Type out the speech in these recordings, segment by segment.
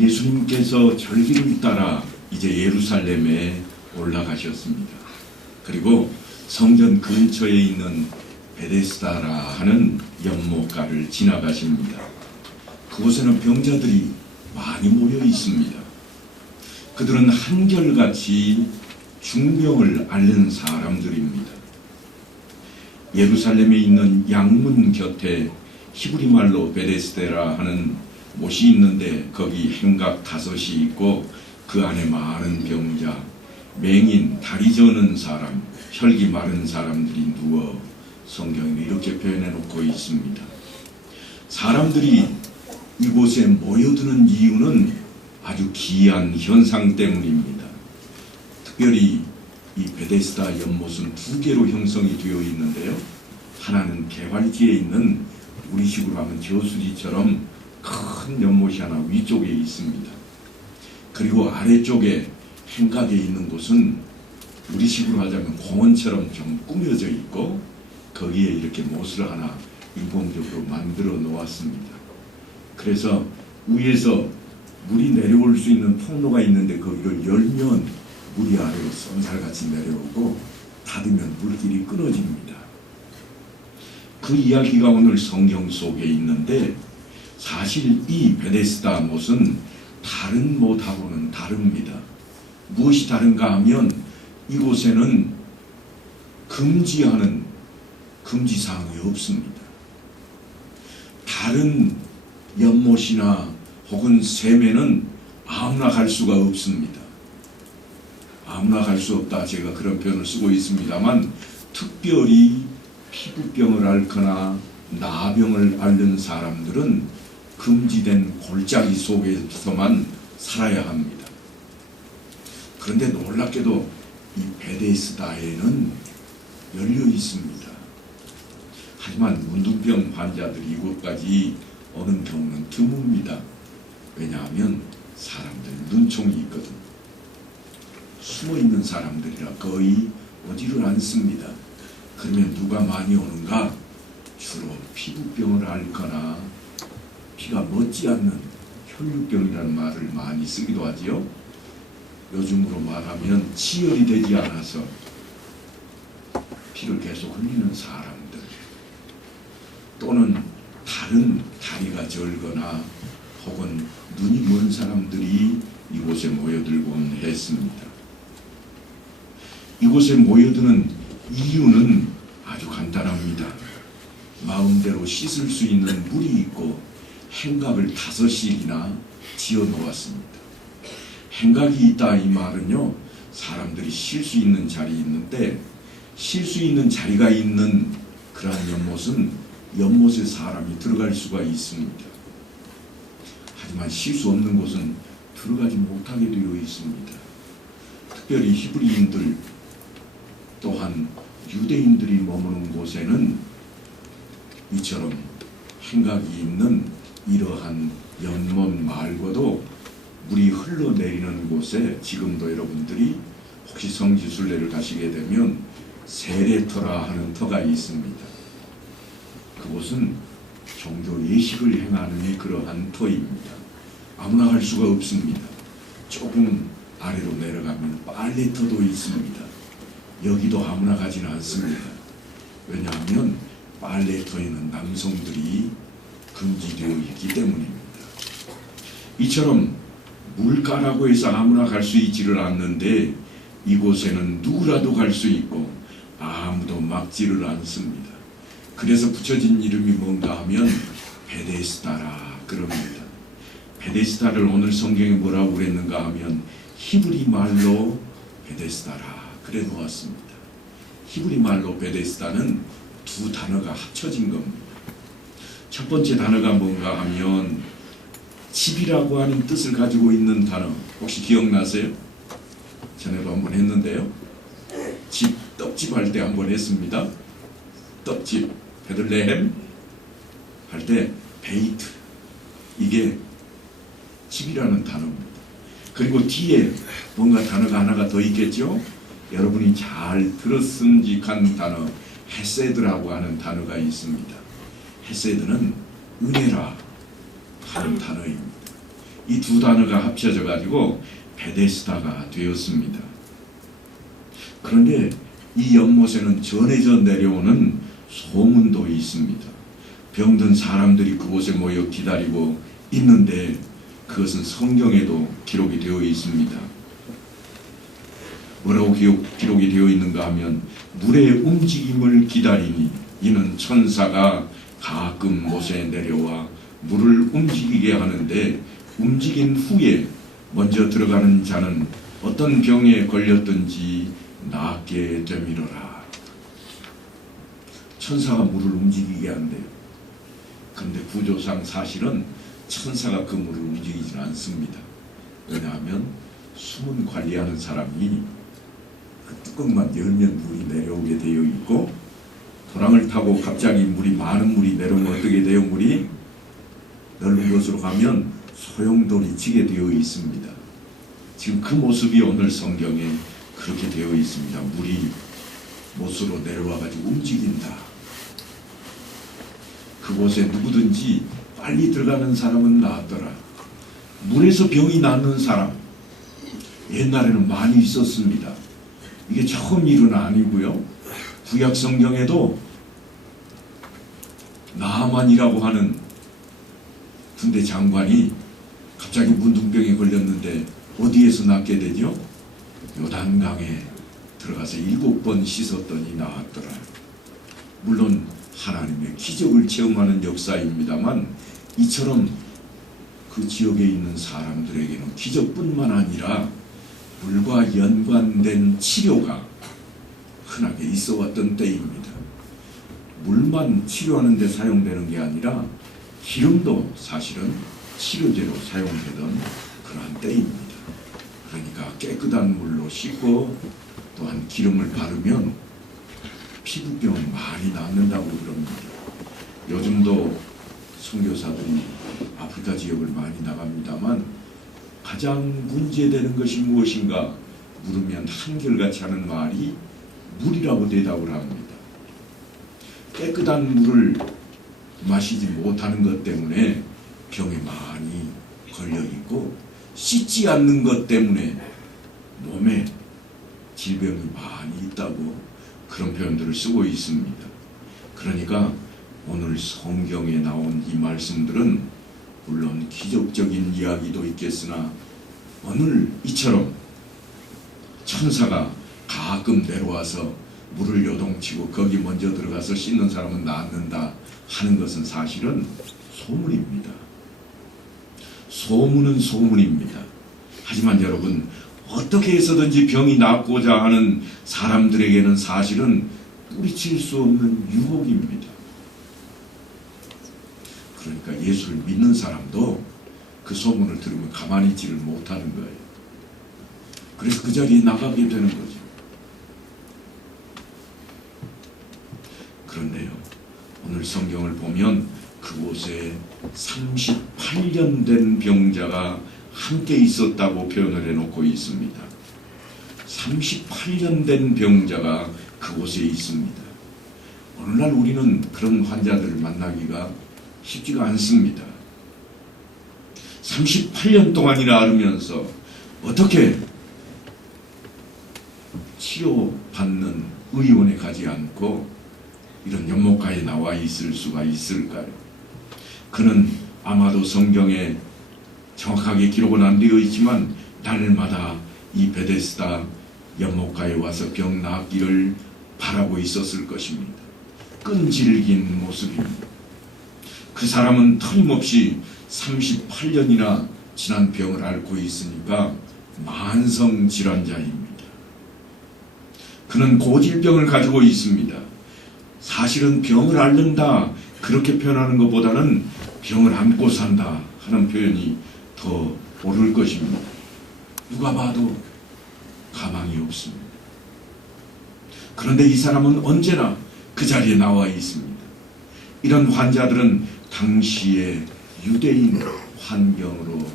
예수님께서 절기를 따라 이제 예루살렘에 올라가셨습니다. 그리고 성전 근처에 있는 베데스다라 하는 연못가를 지나가십니다. 그곳에는 병자들이 많이 모여 있습니다. 그들은 한결같이 중병을 앓는 사람들입니다. 예루살렘에 있는 양문 곁에 히브리 말로 베데스다라 하는 못이 있는데 거기 행각 5이 있고 그 안에 많은 병자, 맹인, 다리 저는 사람, 혈기 마른 사람들이 누워 성경에 이렇게 표현해 놓고 있습니다. 사람들이 이곳에 모여드는 이유는 아주 기이한 현상 때문입니다. 특별히 이 베데스다 연못은 2개로 형성이 되어 있는데요. 하나는 개활지에 있는 우리식으로 하면 저수지처럼 큰 연못이 하나 위쪽에 있습니다. 그리고 아래쪽에 행각에 있는 곳은 우리식으로 하자면 공원처럼 좀 꾸며져 있고 거기에 이렇게 못을 하나 인공적으로 만들어 놓았습니다. 그래서 위에서 물이 내려올 수 있는 통로가 있는데 거기를 열면 물이 아래로 쏜살같이 내려오고 닫으면 물길이 끊어집니다. 그 이야기가 오늘 성경 속에 있는데 사실 이 베데스다 못은 다른 못하고는 다릅니다. 무엇이 다른가 하면 이곳에는 금지하는 금지사항이 없습니다. 다른 연못이나 혹은 샘에는 아무나 갈 수가 없습니다. 아무나 갈 수 없다 제가 그런 표현을 쓰고 있습니다만 특별히 피부병을 앓거나 나병을 앓는 사람들은 금지된 골짜기 속에서만 살아야 합니다. 그런데 놀랍게도 이 베데스다에는 열려 있습니다. 하지만 문둥병 환자들이 이곳까지 오는 경우는 드뭅니다. 왜냐하면 사람들 눈총이 있거든. 숨어있는 사람들이라 거의 오지를 않습니다. 그러면 누가 많이 오는가? 주로 피부병을 앓거나 피가 멎지 않는 혈류병이라는 말을 많이 쓰기도 하지요. 요즘으로 말하면 치열이 되지 않아서 피를 계속 흘리는 사람들 또는 다른 다리가 절거나 혹은 눈이 먼 사람들이 이곳에 모여들곤 했습니다. 이곳에 모여드는 이유는 아주 간단합니다. 마음대로 씻을 수 있는 물이 있고 행각을 5씩이나 지어 놓았습니다. 행각이 있다 이 말은요, 사람들이 쉴 수 있는 자리 있는데 쉴 수 있는 자리가 있는 그러한 연못은 연못에 사람이 들어갈 수가 있습니다. 하지만 쉴 수 없는 곳은 들어가지 못하게 되어 있습니다. 특별히 히브리인들 또한 유대인들이 머무는 곳에는 이처럼 행각이 있는 이러한 연못 말고도 물이 흘러내리는 곳에 지금도 여러분들이 혹시 성지순례를 가시게 되면 세례터라 하는 터가 있습니다. 그곳은 종교 예식을 행하는 그러한 터입니다. 아무나 갈 수가 없습니다. 조금 아래로 내려가면 빨래터도 있습니다. 여기도 아무나 가지는 않습니다. 왜냐하면 빨래터에는 남성들이 금지되어 있기 때문입니다. 이처럼 물가라고 해서 아무나 갈 수 있지를 않는데 이곳에는 누구라도 갈 수 있고 아무도 막지를 않습니다. 그래서 붙여진 이름이 뭔가 하면 베데스다라 그럽니다. 베데스다를 오늘 성경에 뭐라고 그랬는가 하면 히브리 말로 베데스다라 그래 놓았습니다. 히브리 말로 베데스다는 2 단어가 합쳐진 겁니다. 첫 번째 단어가 뭔가 하면 집이라고 하는 뜻을 가지고 있는 단어 혹시 기억나세요? 전에도 한번 했는데요. 집, 떡집 할 때 한번 했습니다. 떡집, 베들레헴 할 때 베이트 이게 집이라는 단어입니다. 그리고 뒤에 뭔가 단어가 하나가 더 있겠죠? 여러분이 잘 들었음직한 단어 헤세드라고 하는 단어가 있습니다. 헤세드는 은혜라 하는 단어입니다. 이 두 단어가 합쳐져 가지고 베데스다가 되었습니다. 그런데 이 연못에는 전해져 내려오는 소문도 있습니다. 병든 사람들이 그곳에 모여 기다리고 있는데 그것은 성경에도 기록이 되어 있습니다. 뭐라고 기록이 되어 있는가 하면 물의 움직임을 기다리니 이는 천사가 가끔 못에 내려와 물을 움직이게 하는데 움직인 후에 먼저 들어가는 자는 어떤 병에 걸렸든지 낫게 되미러라. 천사가 물을 움직이게 한대요. 그런데 구조상 사실은 천사가 그 물을 움직이지 않습니다. 왜냐하면 수문 관리하는 사람이 그 뚜껑만 열면 물이 내려오게 되어 있고, 도랑을 타고 갑자기 많은 물이 내려오면 어떻게 돼요? 물이 넓은 곳으로 가면 소용돌이 치게 되어 있습니다. 지금 그 모습이 오늘 성경에 그렇게 되어 있습니다. 물이 못으로 내려와 가지고 움직인다. 그곳에 누구든지 빨리 들어가는 사람은 나았더라. 물에서 병이 낫는 사람 옛날에는 많이 있었습니다. 이게 처음 일은 아니고요. 구약 성경에도 나아만이라고 하는 군대 장관이 갑자기 문둥병에 걸렸는데 어디에서 낫게 되죠? 요단강에 들어가서 7번 씻었더니 나았더라. 물론 하나님의 기적을 체험하는 역사입니다만 이처럼 그 지역에 있는 사람들에게는 기적뿐만 아니라 물과 연관된 치료가 흔하게 있어 왔던 때입니다. 물만 치료하는 데 사용되는 게 아니라 기름도 사실은 치료제로 사용되던 그러한 때입니다. 그러니까 깨끗한 물로 씻고 또한 기름을 바르면 피부병 많이 낫는다고 그럽니다. 요즘도 선교사들이 아프리카 지역을 많이 나갑니다만 가장 문제되는 것이 무엇인가 물으면 한결같이 하는 말이 물이라고 대답을 합니다. 깨끗한 물을 마시지 못하는 것 때문에 병에 많이 걸려있고, 씻지 않는 것 때문에 몸에 질병이 많이 있다고 그런 표현들을 쓰고 있습니다. 그러니까 오늘 성경에 나온 이 말씀들은 물론 기적적인 이야기도 있겠으나 오늘 이처럼 천사가 가끔 내려와서 물을 요동치고 거기 먼저 들어가서 씻는 사람은 낫는다 하는 것은 사실은 소문입니다. 소문은 소문입니다. 하지만 여러분, 어떻게 해서든지 병이 낫고자 하는 사람들에게는 사실은 뿌리칠 수 없는 유혹입니다. 그러니까 예수를 믿는 사람도 그 소문을 들으면 가만히 있지를 못하는 거예요. 그래서 그 자리에 나가게 되는 거죠. 그런데요, 오늘 성경을 보면 그곳에 38년 된 병자가 함께 있었다고 표현을 해놓고 있습니다. 38년 된 병자가 그곳에 있습니다. 오늘날 우리는 그런 환자들을 만나기가 쉽지가 않습니다. 38년 동안이나 앓으면서 어떻게 치료받는 의원에 가지 않고 이런 연못가에 나와 있을 수가 있을까요? 그는 아마도 성경에 정확하게 기록은 안 되어 있지만 날마다 이 베데스다 연못가에 와서 병 낫기를 바라고 있었을 것입니다. 끈질긴 모습입니다. 그 사람은 틀림없이 38년이나 지난 병을 앓고 있으니까 만성질환자입니다. 그는 고질병을 가지고 있습니다. 사실은 병을 앓는다 그렇게 표현하는 것보다는 병을 안고 산다 하는 표현이 더 옳을 것입니다. 누가 봐도 가망이 없습니다. 그런데 이 사람은 언제나 그 자리에 나와 있습니다. 이런 환자들은 당시의 유대인 환경으로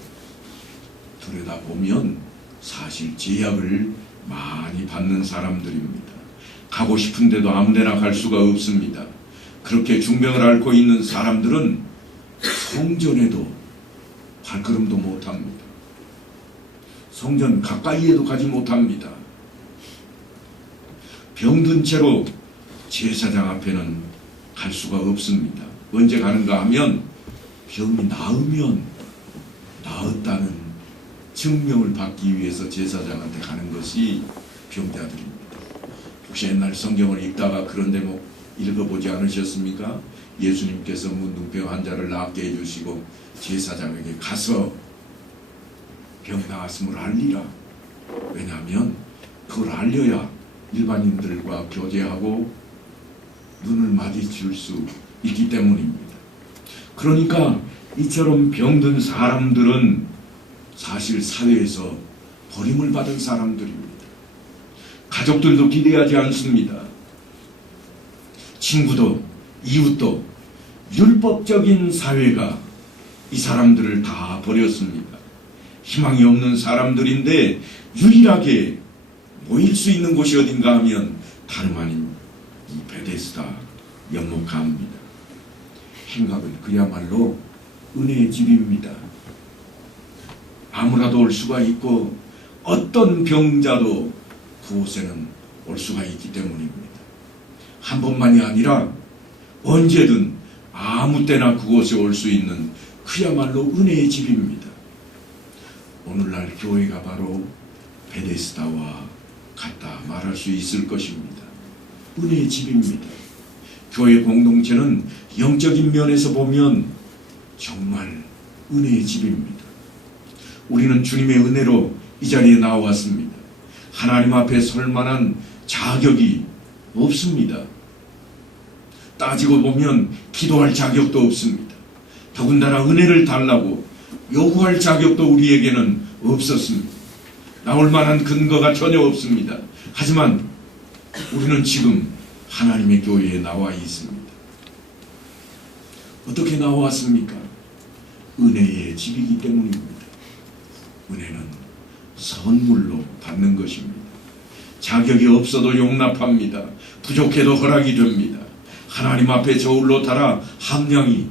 들여다보면 사실 제약을 많이 받는 사람들입니다. 가고 싶은데도 아무데나 갈 수가 없습니다. 그렇게 중병을 앓고 있는 사람들은 성전에도 발걸음도 못합니다. 성전 가까이에도 가지 못합니다. 병든 채로 제사장 앞에는 갈 수가 없습니다. 언제 가는가 하면 병이 나으면 나았다는 증명을 받기 위해서 제사장한테 가는 것이 병자들입니다. 혹시 옛날 성경을 읽다가 그런 대목 읽어보지 않으셨습니까? 예수님께서 문둥병 환자를 낫게 해주시고 제사장에게 가서 병 나았음을 알리라. 왜냐하면 그걸 알려야 일반인들과 교제하고 눈을 마주칠 수 있기 때문입니다. 그러니까 이처럼 병든 사람들은 사실 사회에서 버림을 받은 사람들입니다. 가족들도 기대하지 않습니다. 친구도 이웃도 율법적인 사회가 이 사람들을 다 버렸습니다. 희망이 없는 사람들인데 유일하게 모일 수 있는 곳이 어딘가 하면 다름 아닌 이 베데스다 연못가입니다. 행각은 그야말로 은혜의 집입니다. 아무라도 올 수가 있고 어떤 병자도 그곳에는 올 수가 있기 때문입니다. 한 번만이 아니라 언제든 아무 때나 그곳에 올 수 있는 그야말로 은혜의 집입니다. 오늘날 교회가 바로 베데스다와 같다 말할 수 있을 것입니다. 은혜의 집입니다. 교회 공동체는 영적인 면에서 보면 정말 은혜의 집입니다. 우리는 주님의 은혜로 이 자리에 나왔습니다. 하나님 앞에 설 만한 자격이 없습니다. 따지고 보면 기도할 자격도 없습니다. 더군다나 은혜를 달라고 요구할 자격도 우리에게는 없었습니다. 나올 만한 근거가 전혀 없습니다. 하지만 우리는 지금 하나님의 교회에 나와 있습니다. 어떻게 나왔습니까? 은혜의 집이기 때문입니다. 은혜는 선물로 받는 것입니다. 자격이 없어도 용납합니다. 부족해도 허락이 됩니다. 하나님 앞에 저울로 달아 함량이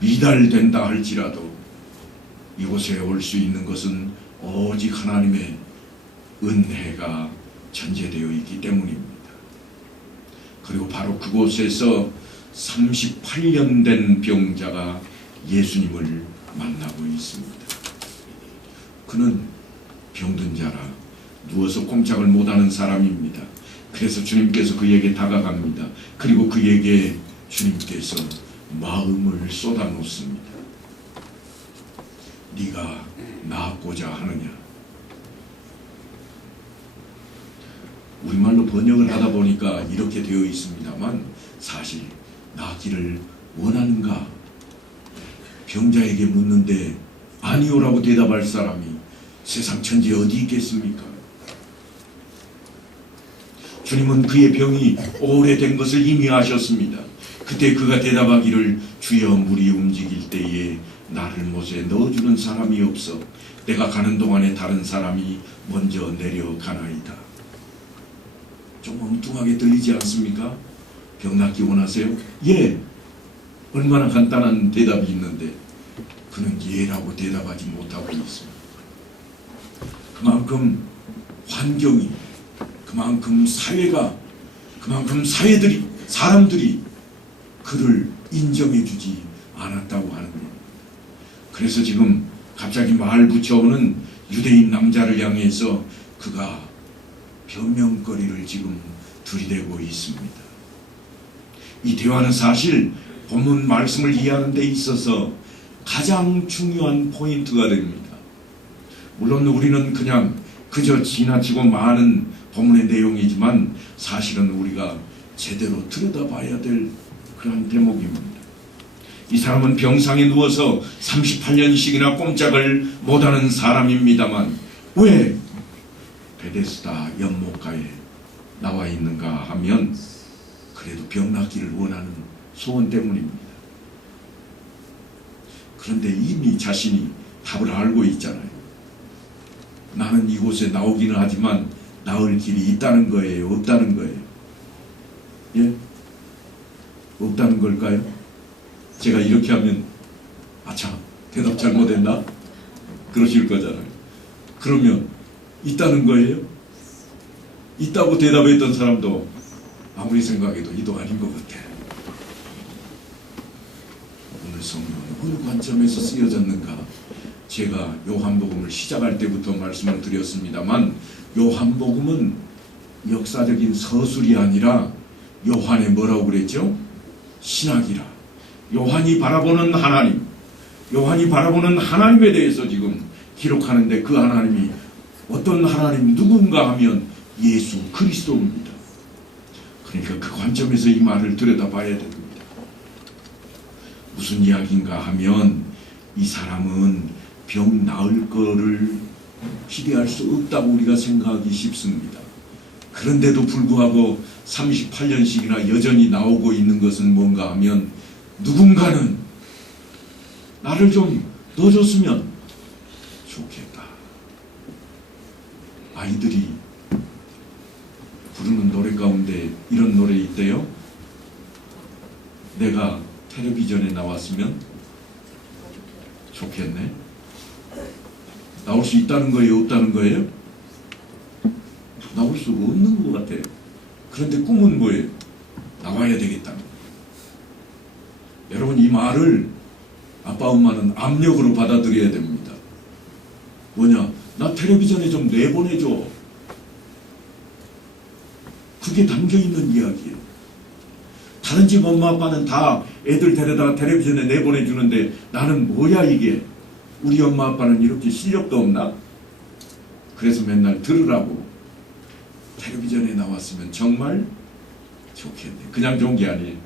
미달된다 할지라도 이곳에 올 수 있는 것은 오직 하나님의 은혜가 전제되어 있기 때문입니다. 그리고 바로 그곳에서 38년 된 병자가 예수님을 만나고 있습니다. 그는 병든 자라 누워서 꼼짝을 못하는 사람입니다. 그래서 주님께서 그에게 다가갑니다. 그리고 그에게 주님께서 마음을 쏟아놓습니다. 네가 나았고자 하느냐. 우리말로 번역을 하다 보니까 이렇게 되어 있습니다만 사실 나기를 원하는가? 병자에게 묻는데 아니오라고 대답할 사람이 세상 천지에 어디 있겠습니까? 주님은 그의 병이 오래된 것을 이미 아셨습니다. 그때 그가 대답하기를 주여 물이 움직일 때에 나를 못에 넣어주는 사람이 없어 내가 가는 동안에 다른 사람이 먼저 내려가나이다. 좀 엉뚱하게 들리지 않습니까? 병 낫기 원하세요? 예. 얼마나 간단한 대답이 있는데 그는 예라고 대답하지 못하고 있습니다. 그만큼 환경이, 그만큼 사회가, 그만큼 사람들이 그를 인정해주지 않았다고 하는 겁니다. 그래서 지금 갑자기 말 붙여오는 유대인 남자를 향해서 그가 변명거리를 지금 들이대고 있습니다. 이 대화는 사실 본문 말씀을 이해하는 데 있어서 가장 중요한 포인트가 됩니다. 물론 우리는 그냥 그저 지나치고 많은 본문의 내용이지만 사실은 우리가 제대로 들여다봐야 될 그런 대목입니다. 이 사람은 병상에 누워서 38년씩이나 꼼짝을 못하는 사람입니다만 왜 베데스다 연못가에 나와 있는가 하면 그래도 병 낫기를 원하는 소원 때문입니다. 그런데 이미 자신이 답을 알고 있잖아요. 나는 이곳에 나오기는 하지만 나을 길이 있다는 거예요? 없다는 거예요? 예? 없다는 걸까요? 제가 이렇게 하면 아차 대답 잘못했나? 그러실 거잖아요. 그러면 있다는 거예요? 있다고 대답했던 사람도 아무리 생각해도 이도 아닌 것 같아. 오늘 성경은 어느 관점에서 쓰여졌는가? 제가 요한복음을 시작할 때부터 말씀을 드렸습니다만, 요한복음은 역사적인 서술이 아니라 요한의 뭐라고 그랬죠? 신학이라. 요한이 바라보는 하나님, 요한이 바라보는 하나님에 대해서 지금 기록하는데, 그 하나님이 어떤 하나님 누군가 하면 예수 그리스도입니다. 그러니까 그 관점에서 이 말을 들여다봐야 됩니다. 무슨 이야기인가 하면, 이 사람은 병 나을 거를 기대할 수 없다고 우리가 생각하기 쉽습니다. 그런데도 불구하고 38년씩이나 여전히 나오고 있는 것은 뭔가 하면, 누군가는 나를 좀 넣어줬으면 좋겠다. 아이들이 부르는 노래 가운데 이런 노래 있대요. 내가 텔레비전에 나왔으면 좋겠네. 나올 수 있다는 거예요? 없다는 거예요? 나올 수 없는 것 같아요. 그런데 꿈은 뭐예요? 나와야 되겠다는 거예요. 여러분, 이 말을 아빠 엄마는 압력으로 받아들여야 됩니다. 뭐냐? 나 텔레비전에 좀 내보내줘. 그게 담겨있는 이야기예요. 다른 집 엄마 아빠는 다 애들 데려다가 텔레비전에 내보내주는데, 나는 뭐야 이게? 우리 엄마 아빠는 이렇게 실력도 없나? 그래서 맨날 들으라고. 텔레비전에 나왔으면 정말 좋겠네. 그냥 좋은 게 아니에요.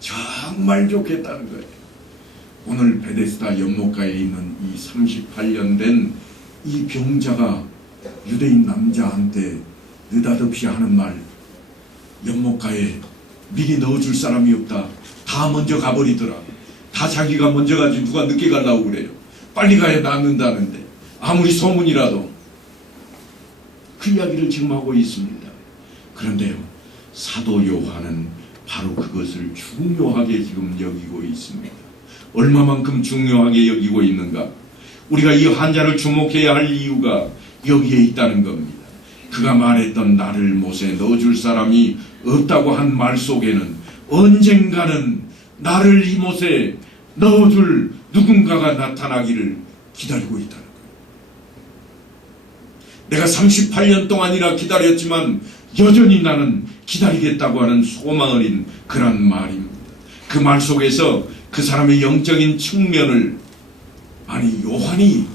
정말 좋겠다는 거예요. 오늘 베데스다 연못가에 있는 이 38년 된 이 병자가 유대인 남자한테 느닷없이 하는 말, 연못가에 미리 넣어줄 사람이 없다. 다 먼저 가버리더라. 다 자기가 먼저 가지 누가 늦게 가려고 그래요. 빨리 가야 낫는다는데, 아무리 소문이라도. 그 이야기를 지금 하고 있습니다. 그런데요, 사도 요한은 바로 그것을 중요하게 지금 여기고 있습니다. 얼마만큼 중요하게 여기고 있는가? 우리가 이 환자를 주목해야 할 이유가 여기에 있다는 겁니다. 그가 말했던 나를 못에 넣어줄 사람이 없다고 한 말 속에는 언젠가는 나를 이 못에 넣어줄 누군가가 나타나기를 기다리고 있다는 거예요. 내가 38년 동안이나 기다렸지만 여전히 나는 기다리겠다고 하는 소망 어린 그런 말입니다. 그 말 속에서 그 사람의 영적인 측면을, 아니 요한이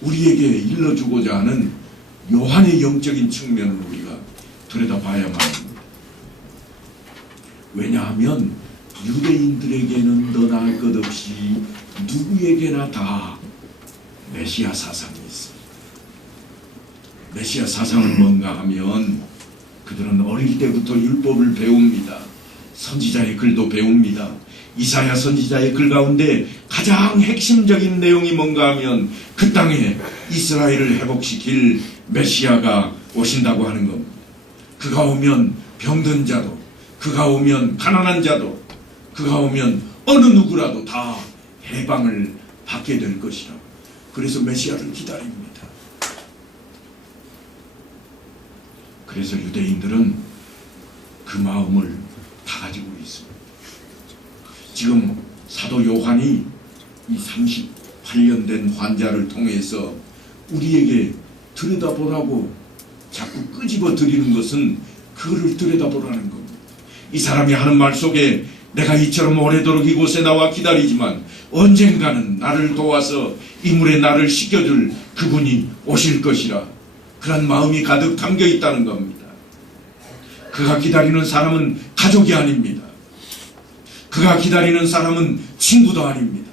우리에게 일러주고자 하는 요한의 영적인 측면을 우리가 들여다봐야만 합니다. 왜냐하면 유대인들에게는 더 나을 것 없이 누구에게나 다 메시아 사상이 있습니다. 메시아 사상은 뭔가 하면, 그들은 어릴 때부터 율법을 배웁니다. 선지자의 글도 배웁니다. 이사야 선지자의 글 가운데 가장 핵심적인 내용이 뭔가 하면, 그 땅에 이스라엘을 회복시킬 메시아가 오신다고 하는 겁니다. 그가 오면 병든 자도, 그가 오면 가난한 자도, 그가 오면 어느 누구라도 다 해방을 받게 될 것이라. 그래서 메시아를 기다립니다. 그래서 유대인들은 그 마음을 다 가지고 있습니다. 지금 사도 요한이 이 38년 된 환자를 통해서 우리에게 들여다보라고 자꾸 끄집어 드리는 것은 그거를 들여다보라는 겁니다. 이 사람이 하는 말 속에 내가 이처럼 오래도록 이곳에 나와 기다리지만 언젠가는 나를 도와서 이 물에 나를 씻겨줄 그분이 오실 것이라, 그런 마음이 가득 담겨 있다는 겁니다. 그가 기다리는 사람은 가족이 아닙니다. 그가 기다리는 사람은 친구도 아닙니다.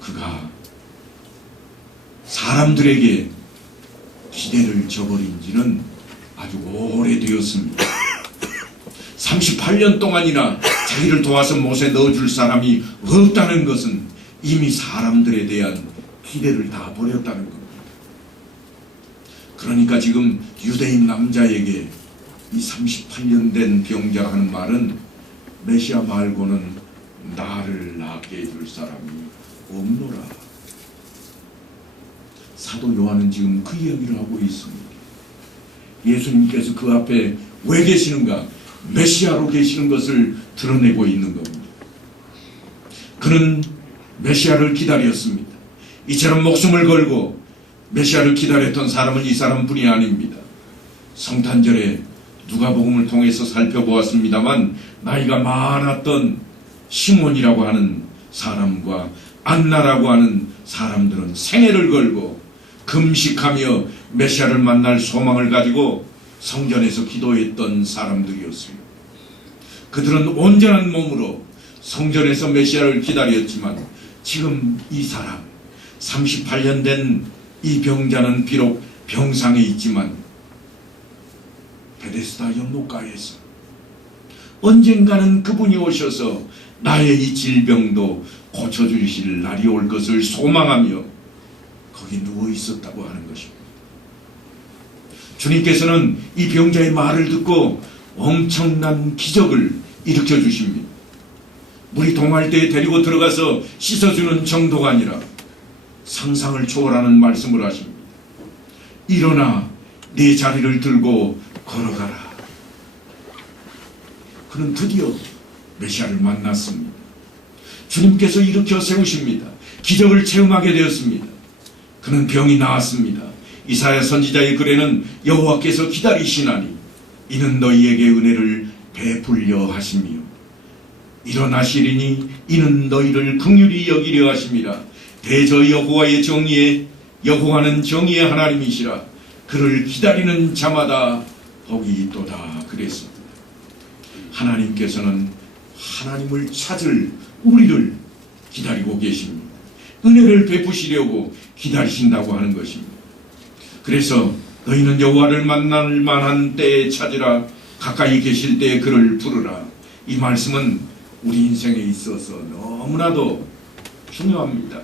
그가 사람들에게 기대를 저버린 지는 아주 오래되었습니다. 38년 동안이나 자기를 도와서 못에 넣어줄 사람이 없다는 것은 이미 사람들에 대한 기대를 다 버렸다는 겁니다. 그러니까 지금 유대인 남자에게 이 38년 된 병자가 하는 말은 메시아 말고는 나를 낫게 해줄 사람이 없노라. 사도 요한은 지금 그 이야기를 하고 있습니다. 예수님께서 그 앞에 왜 계시는가? 메시아로 계시는 것을 드러내고 있는 겁니다. 그는 메시아를 기다렸습니다. 이처럼 목숨을 걸고 메시아를 기다렸던 사람은 이 사람뿐이 아닙니다. 성탄절에 누가복음을 통해서 살펴보았습니다만 나이가 많았던 시몬이라고 하는 사람과 안나라고 하는 사람들은 생애를 걸고 금식하며 메시아를 만날 소망을 가지고 성전에서 기도했던 사람들이었습니다. 그들은 온전한 몸으로 성전에서 메시아를 기다렸지만 지금 이 사람 38년 된 이 병자는 비록 병상에 있지만 베데스다 연못가에서 언젠가는 그분이 오셔서 나의 이 질병도 고쳐주실 날이 올 것을 소망하며 거기 누워 있었다고 하는 것입니다. 주님께서는 이 병자의 말을 듣고 엄청난 기적을 일으켜 주십니다. 물이 동할 때에 데리고 들어가서 씻어주는 정도가 아니라 상상을 초월하는 말씀을 하십니다. 일어나 네 자리를 들고 걸어가라. 그는 드디어 메시아를 만났습니다. 주님께서 일으켜 세우십니다. 기적을 체험하게 되었습니다. 그는 병이 나았습니다. 이사야 선지자의 글에는 여호와께서 기다리시나니 이는 너희에게 은혜를 베풀려 하시며 일어나시리니 이는 너희를 긍휼히 여기려 하심이라. 대저 여호와의 정의에 여호와는 정의의 하나님이시라. 그를 기다리는 자마다 복이 있도다 그랬습니다. 하나님께서는 하나님을 찾을 우리를 기다리고 계십니다. 은혜를 베푸시려고 기다리신다고 하는 것입니다. 그래서 너희는 여호와를 만날 만한 때에 찾으라. 가까이 계실 때에 그를 부르라. 이 말씀은 우리 인생에 있어서 너무나도 중요합니다.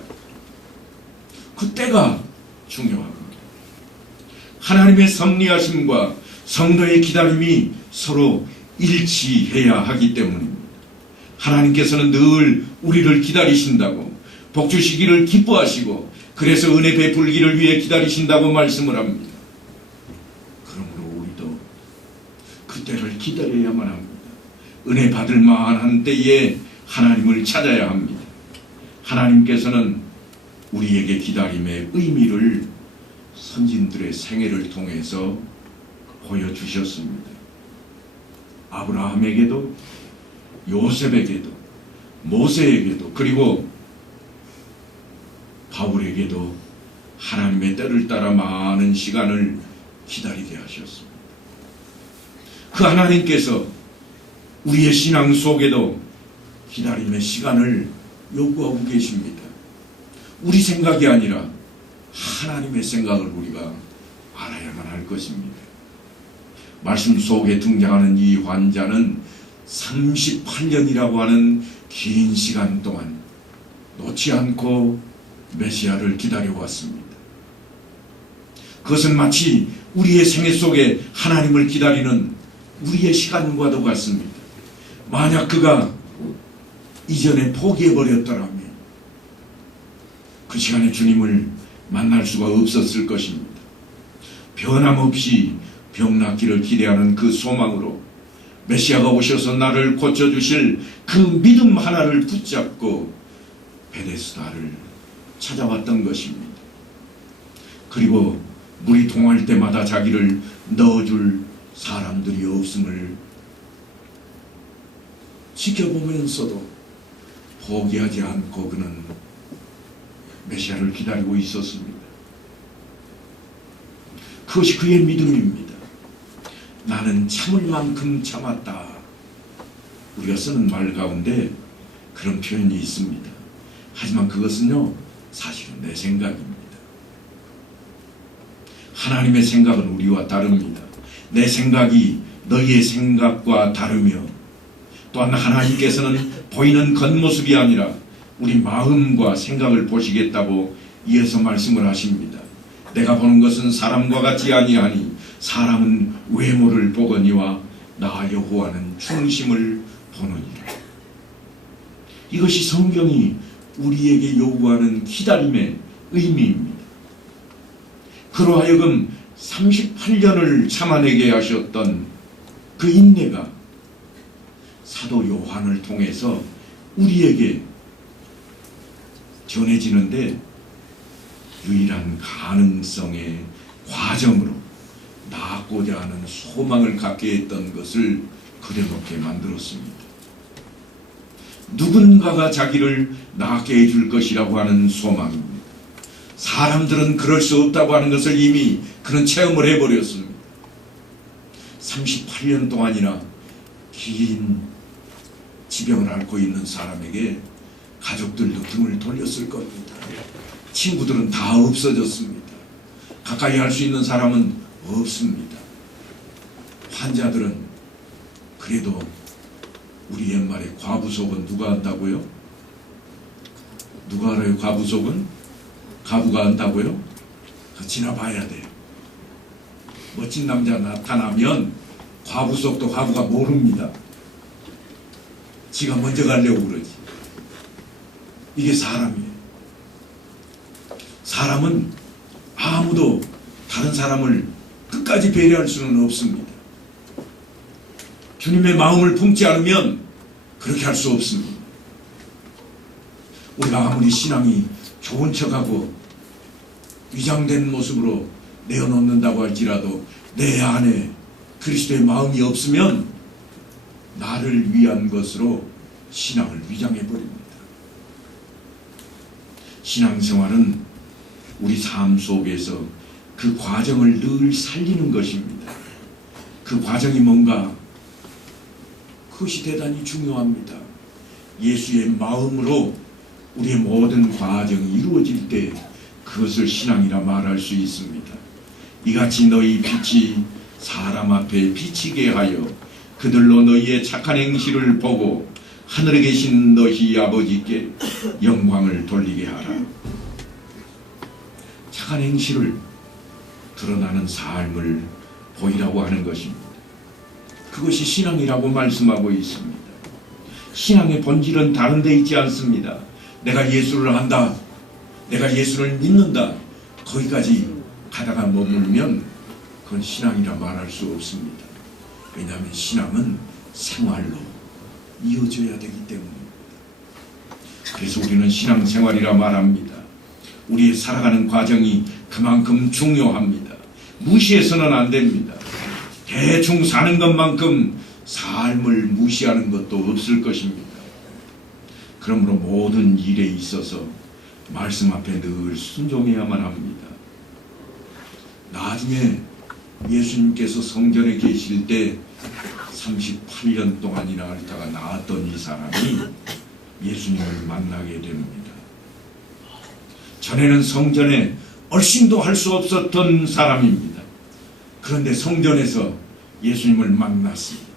그때가 중요합니다. 하나님의 섭리하심과 성도의 기다림이 서로 일치해야 하기 때문입니다. 하나님께서는 늘 우리를 기다리신다고, 복 주시기를 기뻐하시고 그래서 은혜 베풀기를 위해 기다리신다고 말씀을 합니다. 그러므로 우리도 그때를 기다려야만 합니다. 은혜 받을 만한 때에 하나님을 찾아야 합니다. 하나님께서는 우리에게 기다림의 의미를 선진들의 생애를 통해서 보여주셨습니다. 아브라함에게도 요셉에게도 모세에게도 그리고 바울에게도 하나님의 때를 따라 많은 시간을 기다리게 하셨습니다. 그 하나님께서 우리의 신앙 속에도 기다림의 시간을 요구하고 계십니다. 우리 생각이 아니라 하나님의 생각을 우리가 알아야만 할 것입니다. 말씀 속에 등장하는 이 환자는 38년이라고 하는 긴 시간 동안 놓지 않고 메시아를 기다려왔습니다. 그것은 마치 우리의 생애 속에 하나님을 기다리는 우리의 시간과도 같습니다. 만약 그가 이전에 포기해버렸더라면 그 시간에 주님을 만날 수가 없었을 것입니다. 변함없이 병 낫기를 기대하는 그 소망으로 메시아가 오셔서 나를 고쳐주실 그 믿음 하나를 붙잡고 베데스다를 찾아왔던 것입니다. 그리고 물이 동할 때마다 자기를 넣어줄 사람들이 없음을 지켜보면서도 포기하지 않고 그는 메시아를 기다리고 있었습니다. 그것이 그의 믿음입니다. 나는 참을 만큼 참았다. 우리가 쓰는 말 가운데 그런 표현이 있습니다. 하지만 그것은요, 사실은 내 생각입니다. 하나님의 생각은 우리와 다릅니다. 내 생각이 너희의 생각과 다르며 또한 하나님께서는 보이는 겉모습이 아니라 우리 마음과 생각을 보시겠다고 이어서 말씀을 하십니다. 내가 보는 것은 사람과 같지 아니하니 사람은 외모를 보거니와 나 여호와는 중심을 보느니라. 이것이 성경이 우리에게 요구하는 기다림의 의미입니다. 그로 하여금 38년을 참아내게 하셨던 그 인내가 사도 요한을 통해서 우리에게 전해지는데 유일한 가능성의 과정으로 낳고자 하는 소망을 갖게 했던 것을 그려놓게 만들었습니다. 누군가가 자기를 낳게 해줄 것이라고 하는 소망입니다. 사람들은 그럴 수 없다고 하는 것을 이미 그런 체험을 해버렸습니다. 38년 동안이나 긴 지병을 앓고 있는 사람에게 가족들도 등을 돌렸을 겁니다. 친구들은 다 없어졌습니다. 가까이 할 수 있는 사람은 없습니다. 환자들은 그래도 우리 옛말에 과부속은 누가 한다고요? 누가 알아요? 과부속은? 가부가 한다고요? 지나봐야 돼요. 멋진 남자 나타나면 과부속도 가부가 모릅니다. 지가 먼저 가려고 그러지. 이게 사람이에요. 사람은 아무도 다른 사람을 끝까지 배려할 수는 없습니다. 주님의 마음을 품지 않으면 그렇게 할 수 없습니다. 우리가 아무리 신앙이 좋은 척하고 위장된 모습으로 내어놓는다고 할지라도 내 안에 그리스도의 마음이 없으면 나를 위한 것으로 신앙을 위장해버립니다. 신앙생활은 우리 삶 속에서 그 과정을 늘 살리는 것입니다. 그 과정이 뭔가? 그것이 대단히 중요합니다. 예수의 마음으로 우리의 모든 과정이 이루어질 때 그것을 신앙이라 말할 수 있습니다. 이같이 너희 빛이 사람 앞에 비치게 하여 그들로 너희의 착한 행실을 보고 하늘에 계신 너희 아버지께 영광을 돌리게 하라. 착한 행실을 드러나는 삶을 보이라고 하는 것입니다. 그것이 신앙이라고 말씀하고 있습니다. 신앙의 본질은 다른 데 있지 않습니다. 내가 예수를 안다, 내가 예수를 믿는다, 거기까지 가다가 머물면 그건 신앙이라 말할 수 없습니다. 왜냐하면 신앙은 생활로 이어져야 되기 때문입니다. 그래서 우리는 신앙생활이라 말합니다. 우리의 살아가는 과정이 그만큼 중요합니다. 무시해서는 안 됩니다. 대충 사는 것만큼 삶을 무시하는 것도 없을 것입니다. 그러므로 모든 일에 있어서 말씀 앞에 늘 순종해야만 합니다. 나중에 예수님께서 성전에 계실 때 38년 동안이나 앓다가 나았던 이 사람이 예수님을 만나게 됩니다. 전에는 성전에 얼씬도 할 수 없었던 사람입니다. 그런데 성전에서 예수님을 만났습니다.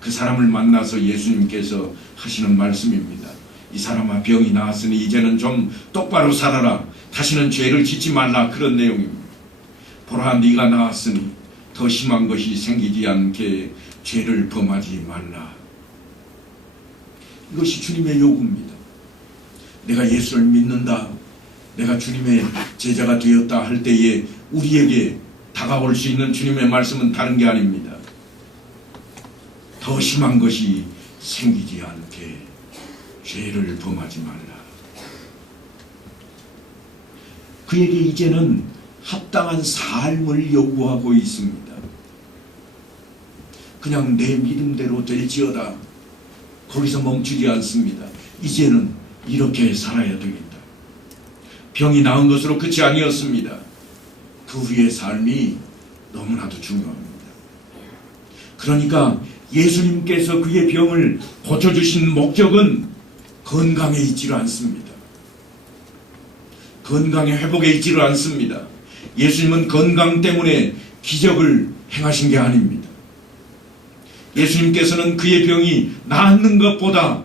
그 사람을 만나서 예수님께서 하시는 말씀입니다. 이 사람아, 병이 나았으니 이제는 좀 똑바로 살아라. 다시는 죄를 짓지 말라. 그런 내용입니다. 보라, 네가 나았으니 더 심한 것이 생기지 않게 죄를 범하지 말라. 이것이 주님의 요구입니다. 내가 예수를 믿는다, 내가 주님의 제자가 되었다 할 때에 우리에게 다가올 수 있는 주님의 말씀은 다른 게 아닙니다. 더 심한 것이 생기지 않게 죄를 범하지 말라. 그에게 이제는 합당한 삶을 요구하고 있습니다. 그냥 내 믿음대로 될지어다, 거기서 멈추지 않습니다. 이제는 이렇게 살아야 되겠다. 병이 나은 것으로 끝이 아니었습니다. 그 후의 삶이 너무나도 중요합니다. 그러니까 예수님께서 그의 병을 고쳐주신 목적은 건강에 있지를 않습니다. 건강의 회복에 있지를 않습니다. 예수님은 건강 때문에 기적을 행하신 게 아닙니다. 예수님께서는 그의 병이 낫는 것보다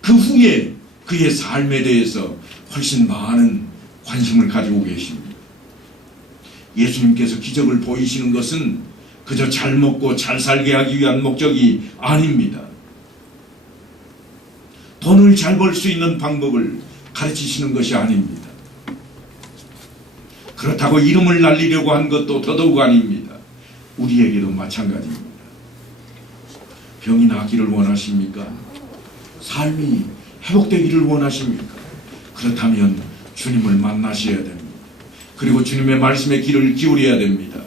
그 후에 그의 삶에 대해서 훨씬 많은 관심을 가지고 계십니다. 예수님께서 기적을 보이시는 것은 그저 잘 먹고 잘 살게 하기 위한 목적이 아닙니다. 돈을 잘 벌 수 있는 방법을 가르치시는 것이 아닙니다. 그렇다고 이름을 날리려고 한 것도 더더욱 아닙니다. 우리에게도 마찬가지입니다. 병이 낫기를 원하십니까? 삶이 회복되기를 원하십니까? 그렇다면 주님을 만나셔야 됩니다. 그리고 주님의 말씀에 귀를 기울여야 됩니다.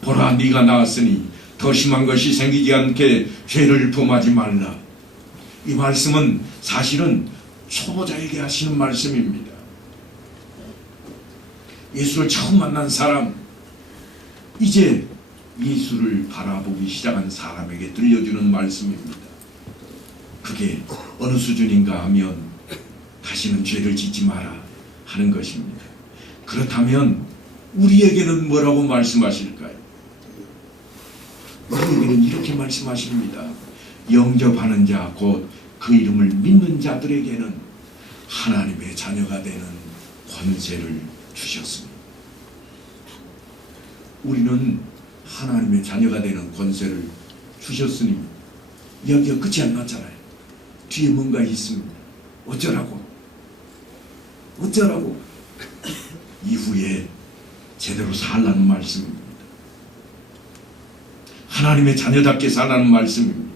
보라, 네가 나았으니 더 심한 것이 생기지 않게 죄를 범하지 말라. 이 말씀은 사실은 초보자에게 하시는 말씀입니다. 예수를 처음 만난 사람, 이제 예수를 바라보기 시작한 사람에게 들려주는 말씀입니다. 그게 어느 수준인가 하면 다시는 죄를 짓지 마라 하는 것입니다. 그렇다면 우리에게는 뭐라고 말씀하실까요? 우리에게는 이렇게 말씀하십니다. 영접하는 자, 곧 그 이름을 믿는 자들에게는 하나님의 자녀가 되는 권세를 주셨습니다. 우리는 하나님의 자녀가 되는 권세를 주셨으니 이야기가 끝이 안 났잖아요. 뒤에 뭔가 있습니다. 어쩌라고? 이후에 제대로 살라는 말씀입니다. 하나님의 자녀답게 살라는 말씀입니다.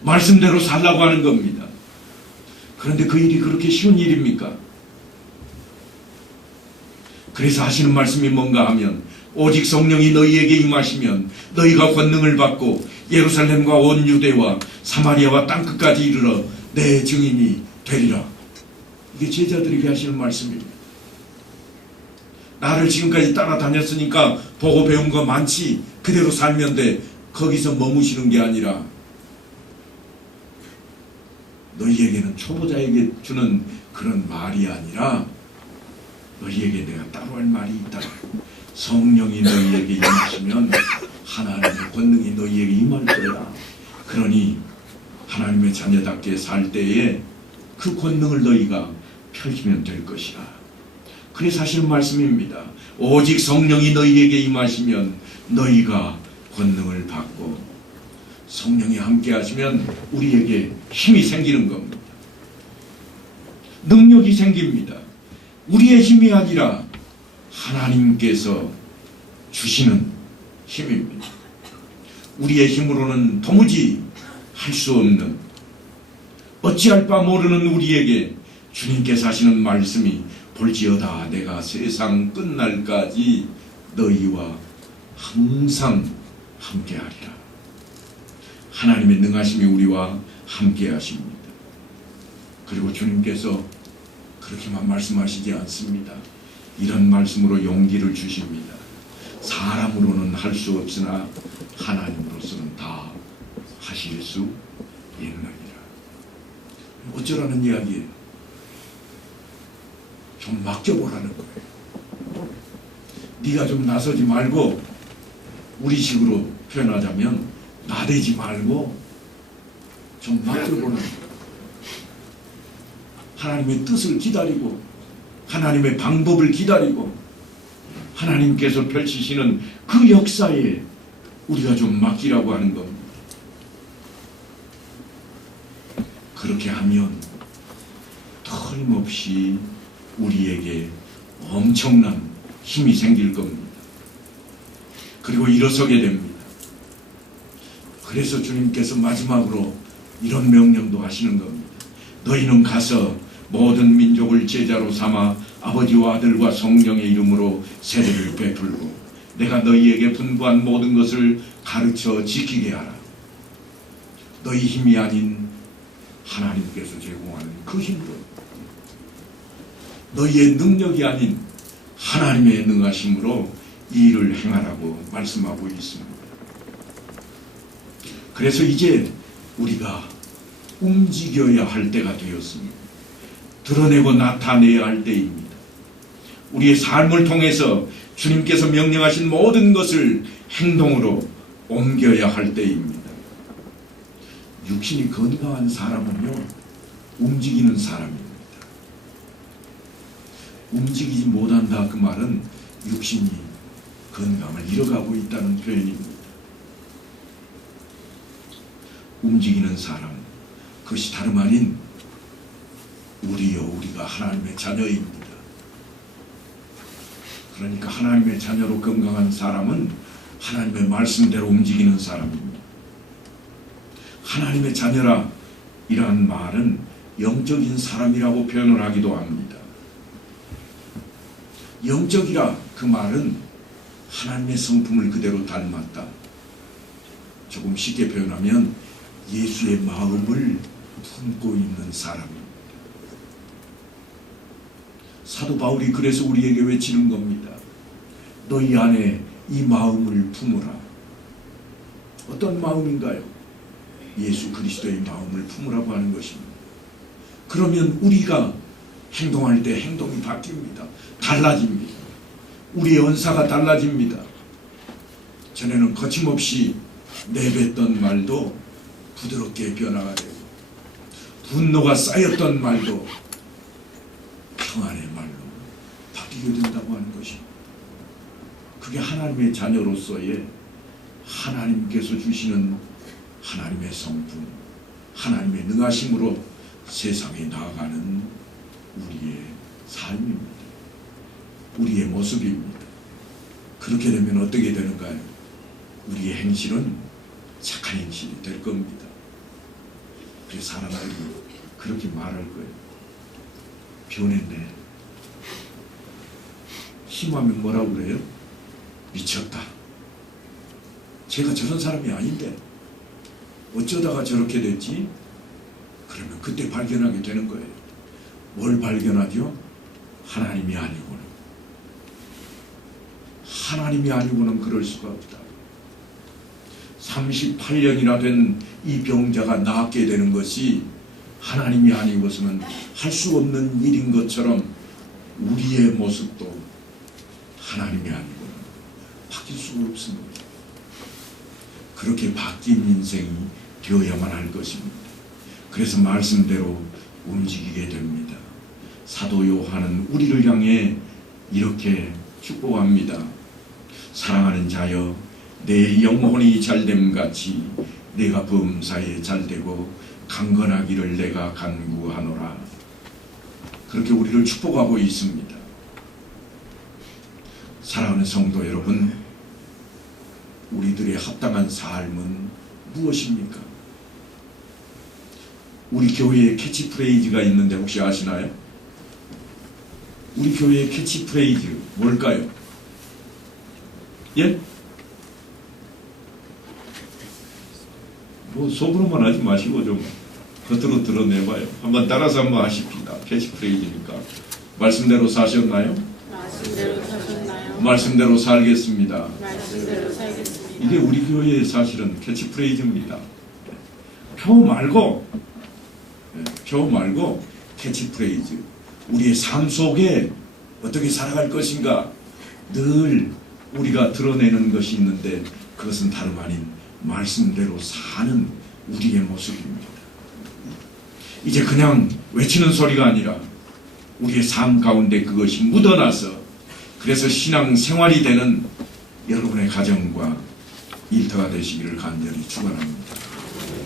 말씀대로 살라고 하는 겁니다. 그런데 그 일이 그렇게 쉬운 일입니까? 그래서 하시는 말씀이 뭔가 하면 오직 성령이 너희에게 임하시면 너희가 권능을 받고 예루살렘과 온 유대와 사마리아와 땅끝까지 이르러 내 증인이 되리라. 이게 제자들에게 하시는 말씀입니다. 나를 지금까지 따라다녔으니까 보고 배운 거 많지, 그대로 살면 돼. 거기서 머무시는 게 아니라 너희에게는, 초보자에게 주는 그런 말이 아니라 너희에게 내가 따로 할 말이 있다. 성령이 너희에게 임하시면 하나님의 권능이 너희에게 임할 거야. 그러니 하나님의 자녀답게 살 때에 그 권능을 너희가 펼치면 될 것이라. 그래서 하시는 말씀입니다. 오직 성령이 너희에게 임하시면 너희가 권능을 받고, 성령이 함께 하시면 우리에게 힘이 생기는 겁니다. 능력이 생깁니다. 우리의 힘이 아니라 하나님께서 주시는 힘입니다. 우리의 힘으로는 도무지 할 수 없는, 어찌할 바 모르는 우리에게 주님께서 하시는 말씀이 볼지어다 내가 세상 끝날까지 너희와 항상 함께하리라. 하나님의 능하심이 우리와 함께하십니다. 그리고 주님께서 그렇게만 말씀하시지 않습니다. 이런 말씀으로 용기를 주십니다. 사람으로는 할 수 없으나 하나님으로서는 다 하실 수 있느니라. 어쩌라는 이야기예요? 좀 맡겨보라는 거예요. 네가 좀 나서지 말고, 우리식으로 표현하자면 나대지 말고 좀 맡겨보라는 거예요. 하나님의 뜻을 기다리고, 하나님의 방법을 기다리고, 하나님께서 펼치시는 그 역사에 우리가 좀 맡기라고 하는 겁니다. 그렇게 하면 틀림없이 우리에게 엄청난 힘이 생길 겁니다. 그리고 일어서게 됩니다. 그래서 주님께서 마지막으로 이런 명령도 하시는 겁니다. 너희는 가서 모든 민족을 제자로 삼아 아버지와 아들과 성령의 이름으로 세례를 베풀고 내가 너희에게 분부한 모든 것을 가르쳐 지키게 하라. 너희 힘이 아닌 하나님께서 제공하는 그 힘으로, 너희의 능력이 아닌 하나님의 능하심으로 이 일을 행하라고 말씀하고 있습니다. 그래서 이제 우리가 움직여야 할 때가 되었습니다. 드러내고 나타내야 할 때입니다. 우리의 삶을 통해서 주님께서 명령하신 모든 것을 행동으로 옮겨야 할 때입니다. 육신이 건강한 사람은요, 움직이는 사람입니다. 움직이지 못한다, 그 말은 육신이 건강을 잃어가고 있다는 표현입니다. 움직이는 사람, 그것이 다름 아닌 우리가 하나님의 자녀입니다. 그러니까 하나님의 자녀로 건강한 사람은 하나님의 말씀대로 움직이는 사람입니다. 하나님의 자녀라 이러한 말은 영적인 사람이라고 표현을 하기도 합니다. 영적이라 그 말은 하나님의 성품을 그대로 닮았다. 조금 쉽게 표현하면 예수의 마음을 품고 있는 사람입니다. 사도 바울이 그래서 우리에게 외치는 겁니다. 너희 안에 이 마음을 품으라. 어떤 마음인가요? 예수 그리스도의 마음을 품으라고 하는 것입니다. 그러면 우리가 행동할 때 행동이 바뀝니다. 달라집니다. 우리의 언사가 달라집니다. 전에는 거침없이 내뱉던 말도 부드럽게 변화가 되고, 분노가 쌓였던 말도 평안의 말로 바뀌게 된다고 하는 것입니다. 그게 하나님의 자녀로서의 하나님께서 주시는 하나님의 성품, 하나님의 능하심으로 세상에 나아가는 우리의 삶입니다. 우리의 모습입니다. 그렇게 되면 어떻게 되는가요? 우리의 행실은 착한 행실이 될 겁니다. 그래서 사람들이 그렇게 말할 거예요. 변했네. 심하면 뭐라고 그래요? 미쳤다. 제가 저런 사람이 아닌데 어쩌다가 저렇게 됐지? 그러면 그때 발견하게 되는 거예요. 뭘 발견하죠? 하나님이 아니고는. 하나님이 아니고는 그럴 수가 없다. 38년이나 된 이 병자가 낫게 되는 것이 하나님이 아니고서는 할 수 없는 일인 것처럼 우리의 모습도 하나님이 아니고는 바뀔 수가 없습니다. 그렇게 바뀐 인생이 되어야만 할 것입니다. 그래서 말씀대로 움직이게 됩니다. 사도 요한은 우리를 향해 이렇게 축복합니다. 사랑하는 자여, 내 영혼이 잘됨 같이 내가 범사에 잘되고 강건하기를 내가 간구하노라. 그렇게 우리를 축복하고 있습니다. 사랑하는 성도 여러분, 우리들의 합당한 삶은 무엇입니까? 우리 교회에 캐치프레이즈가 있는데 혹시 아시나요? 우리 교회의 캐치프레이즈 뭘까요? 예? 뭐 속으로만 하지 마시고 좀 겉으로 드러내봐요. 한번 따라서 한번 하십시다. 캐치프레이즈니까. 말씀대로 사셨나요? 말씀대로 사셨나요? 말씀대로 살겠습니다. 말씀대로 살겠습니다. 이게 우리 교회의 사실은 캐치프레이즈입니다. 표 말고 캐치프레이즈. 우리의 삶 속에 어떻게 살아갈 것인가 늘 우리가 드러내는 것이 있는데 그것은 다름 아닌 말씀대로 사는 우리의 모습입니다. 이제 그냥 외치는 소리가 아니라 우리의 삶 가운데 그것이 묻어나서 그래서 신앙 생활이 되는 여러분의 가정과 일터가 되시기를 간절히 축원합니다.